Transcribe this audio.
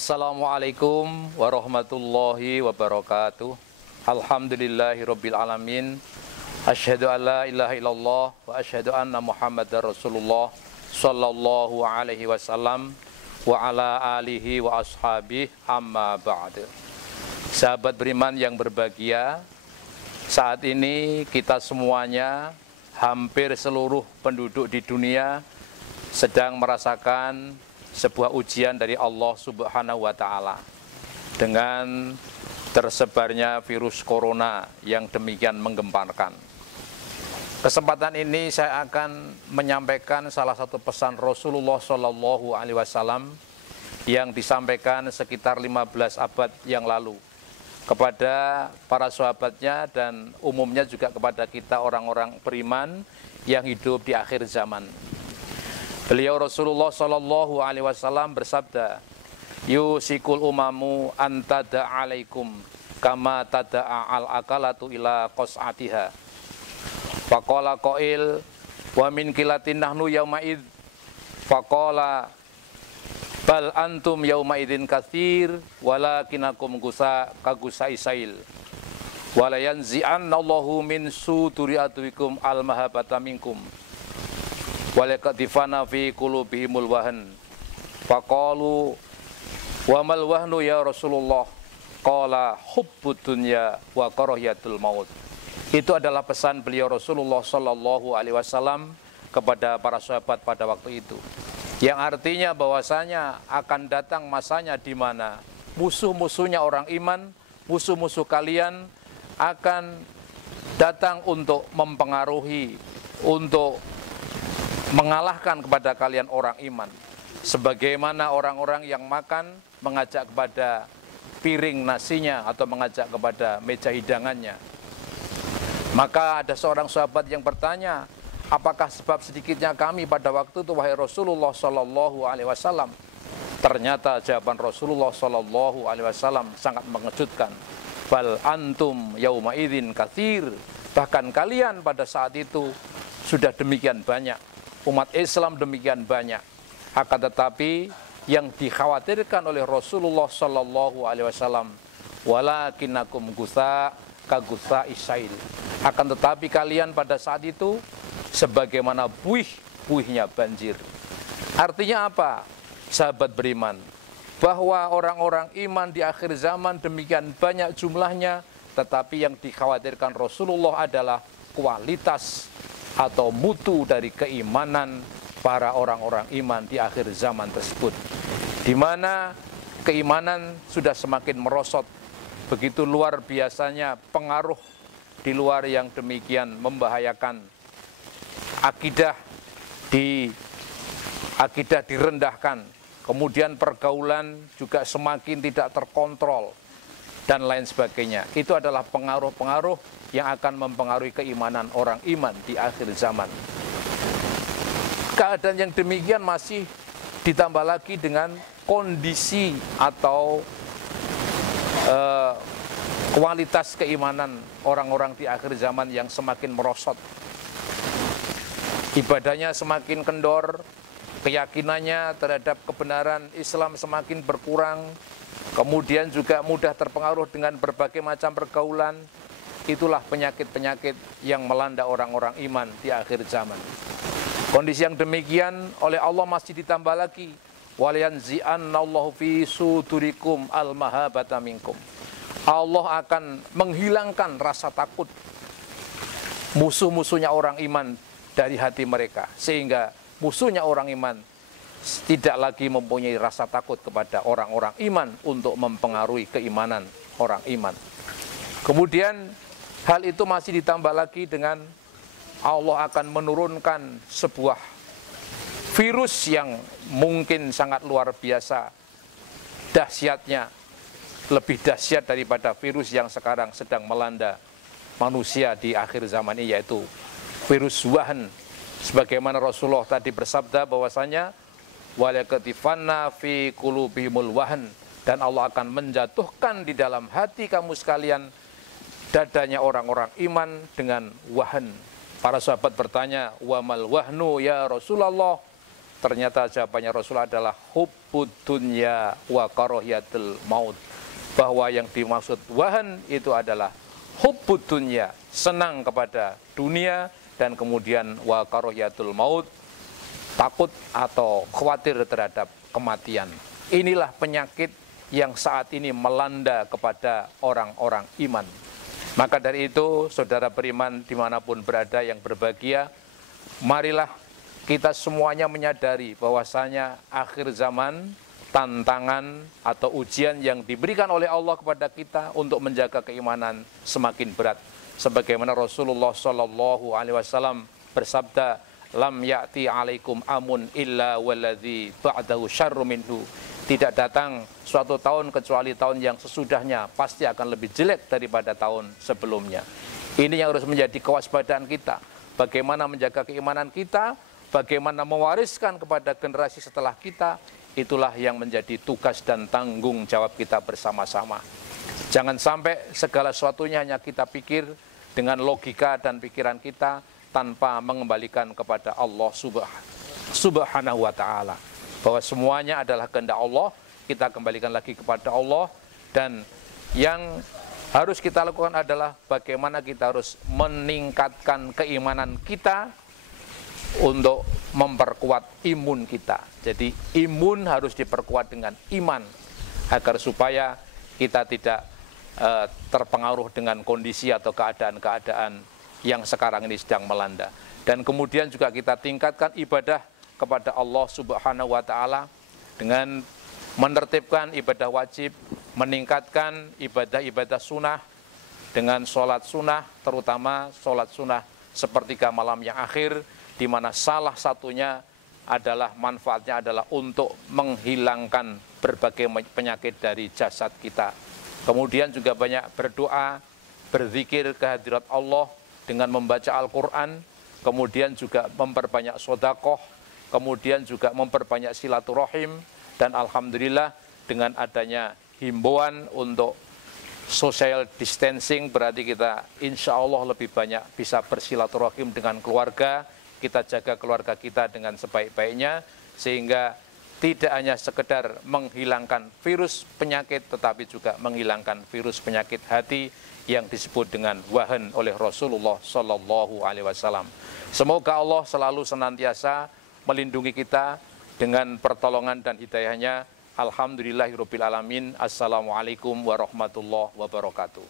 Assalamualaikum warahmatullahi wabarakatuh. Alhamdulillahirabbil alamin. Asyhadu an la ilaha illallah wa asyhadu anna Muhammadar Rasulullah sallallahu alaihi wasallam wa ala alihi wa ashabihi amma ba'd. Sahabat beriman yang berbahagia, saat ini kita semuanya, hampir seluruh penduduk di dunia sedang merasakan sebuah ujian dari Allah Subhanahu wa Ta'ala dengan tersebarnya virus corona yang demikian menggemparkan. Kesempatan ini saya akan menyampaikan salah satu pesan Rasulullah Shallallahu Alaihi Wasallam yang disampaikan sekitar 15 abad yang lalu kepada para sahabatnya dan umumnya juga kepada kita orang-orang beriman yang hidup di akhir zaman. Beliau Rasulullah Shallallahu Alaihi Wasallam bersabda, yusikul umamu antada alaikum kama tada'a al akalatu ila qas'atiha. Faqala qail wa min kilatin nahnu yauma'id. Faqala bal antum yauma'idin katsir walakinakum kagusa isail. Walayanzi'anna Allahu min suduri adwikum al mahabata minkum. Walakatifana fi qulubihimul wahan. Faqalu wa mal wahnu ya Rasulullah? Qala hubbud dunya wa karahiyatul maut. Itu adalah pesan beliau Rasulullah Shallallahu Alaihi Wasallam kepada para sahabat pada waktu itu, yang artinya bahwasanya akan datang masanya di mana musuh-musuhnya orang iman, musuh-musuh kalian akan datang untuk mempengaruhi, untuk mengalahkan kepada kalian orang iman, sebagaimana orang-orang yang makan mengajak kepada piring nasinya atau mengajak kepada meja hidangannya. Maka ada seorang sahabat yang bertanya, apakah sebab sedikitnya kami pada waktu itu wahai Rasulullah Shallallahu Alaihi Wasallam? Ternyata jawaban Rasulullah Shallallahu Alaihi Wasallam sangat mengejutkan. Bal antum yauma idzin katsir. Bahkan kalian pada saat itu sudah demikian banyak. Umat Islam demikian banyak, akan tetapi yang dikhawatirkan oleh Rasulullah Shallallahu Alaihi Wasallam, walakinakum gusa kagusa isail. Akan tetapi kalian pada saat itu sebagaimana buih-buihnya banjir. Artinya apa, sahabat beriman? Bahwa orang-orang iman di akhir zaman demikian banyak jumlahnya, tetapi yang dikhawatirkan Rasulullah adalah kualitas atau mutu dari keimanan para orang-orang iman di akhir zaman tersebut, di mana keimanan sudah semakin merosot. Begitu luar biasanya pengaruh di luar yang demikian membahayakan. Akidah direndahkan, kemudian pergaulan juga semakin tidak terkontrol dan lain sebagainya. Itu adalah pengaruh-pengaruh yang akan mempengaruhi keimanan orang iman di akhir zaman. Keadaan yang demikian masih ditambah lagi dengan kondisi atau kualitas keimanan orang-orang di akhir zaman yang semakin merosot. Ibadahnya semakin kendor, keyakinannya terhadap kebenaran Islam semakin berkurang, kemudian juga mudah terpengaruh dengan berbagai macam pergaulan. Itulah penyakit-penyakit yang melanda orang-orang iman di akhir zaman. Kondisi yang demikian oleh Allah masih ditambah lagi, walayanzi'annallahu fi sudurikum al-mahabata minkum. Allah akan menghilangkan rasa takut musuh-musuhnya orang iman dari hati mereka, sehingga musuhnya orang iman tidak lagi mempunyai rasa takut kepada orang-orang iman untuk mempengaruhi keimanan orang iman. Kemudian hal itu masih ditambah lagi dengan Allah akan menurunkan sebuah virus yang mungkin sangat luar biasa dahsyatnya, lebih dahsyat daripada virus yang sekarang sedang melanda manusia di akhir zaman ini, yaitu virus Wuhan. Sebagaimana Rasulullah tadi bersabda bahwasanya walakatifanna fi qulubihimul wahan, dan Allah akan menjatuhkan di dalam hati kamu sekalian dadanya orang-orang iman dengan wahan. Para sahabat bertanya, wa mal wahnu ya Rasulullah? Ternyata jawabannya Rasulullah adalah hubbud dunya wa karahiyatul maut. Bahwa yang dimaksud wahan itu adalah hubbud dunya, senang kepada dunia, dan kemudian wa karahiyatul maut, takut atau khawatir terhadap kematian. Inilah penyakit yang saat ini melanda kepada orang-orang iman. Maka dari itu, saudara beriman dimanapun berada yang berbahagia, marilah kita semuanya menyadari bahwasanya akhir zaman, tantangan atau ujian yang diberikan oleh Allah kepada kita untuk menjaga keimanan semakin berat. Sebagaimana Rasulullah SAW bersabda, lam ya'ti alaikum amun illa walladzi ba'dahu syarru minhu. Tidak datang suatu tahun kecuali tahun yang sesudahnya pasti akan lebih jelek daripada tahun sebelumnya. Ini yang harus menjadi kewaspadaan kita. Bagaimana menjaga keimanan kita, bagaimana mewariskan kepada generasi setelah kita, itulah yang menjadi tugas dan tanggung jawab kita bersama-sama. Jangan sampai segala sesuatunya hanya kita pikir dengan logika dan pikiran kita tanpa mengembalikan kepada Allah Subhanahu wa ta'ala. Bahwa semuanya adalah kehendak Allah, kita kembalikan lagi kepada Allah, dan yang harus kita lakukan adalah bagaimana kita harus meningkatkan keimanan kita untuk memperkuat imun kita. Jadi imun harus diperkuat dengan iman agar supaya kita tidak terpengaruh dengan kondisi atau keadaan-keadaan yang sekarang ini sedang melanda. Dan kemudian juga kita tingkatkan ibadah kepada Allah Subhanahu wa ta'ala dengan menertibkan ibadah wajib, meningkatkan ibadah-ibadah sunnah dengan sholat sunnah, terutama sholat sunnah sepertiga malam yang akhir, di mana salah satunya adalah manfaatnya adalah untuk menghilangkan berbagai penyakit dari jasad kita. Kemudian juga banyak berdoa, berzikir kehadirat Allah dengan membaca Al-Quran, kemudian juga memperbanyak sedekah, kemudian juga memperbanyak silaturahim, dan alhamdulillah dengan adanya himbauan untuk social distancing, berarti kita insya Allah lebih banyak bisa bersilaturahim dengan keluarga, kita jaga keluarga kita dengan sebaik-baiknya, sehingga tidak hanya sekedar menghilangkan virus penyakit, tetapi juga menghilangkan virus penyakit hati yang disebut dengan wahan oleh Rasulullah SAW. Semoga Allah selalu senantiasa melindungi kita dengan pertolongan dan hidayahnya. Alhamdulillahirabbil alamin. Assalamualaikum warahmatullahi wabarakatuh.